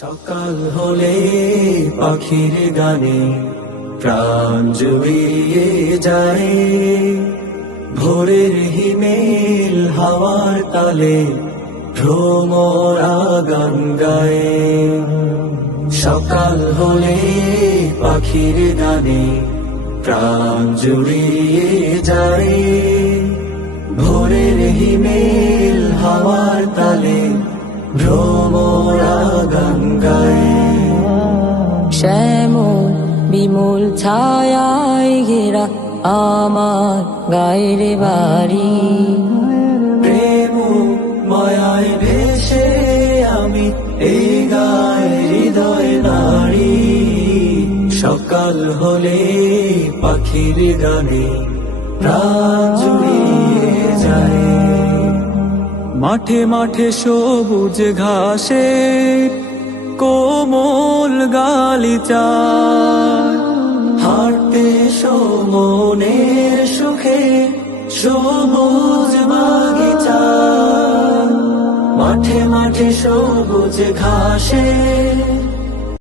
সকাল হলে পাখির গানে প্রাণ জুড়িয়ে যায়, ভোরের হিমেল হাওয়ার তালে ভ্রমরা গান গায়। সকাল হলে পাখির গানে প্রাণ জুড়িয়ে যায়, ভোরের হিমেল হাওয়ার তালে ভ্রমরা গান গায়। শ্যামল বিমল ছায়ায় ঘেরা আমার গায়ের বাড়ি, প্রেম মায়ায় ভেসে আমি এই গায়ে হৃদয় নারী। সকাল হলে পাখির গানে প্রাণ জুড়িয়ে যায়। মাঠে মাঠে সবুজ ঘাসে কোমল গালিচা, হাঁটতে মনের সুখে সবুজ বাগিচা। মাঠে মাঠে সবুজ ঘাসে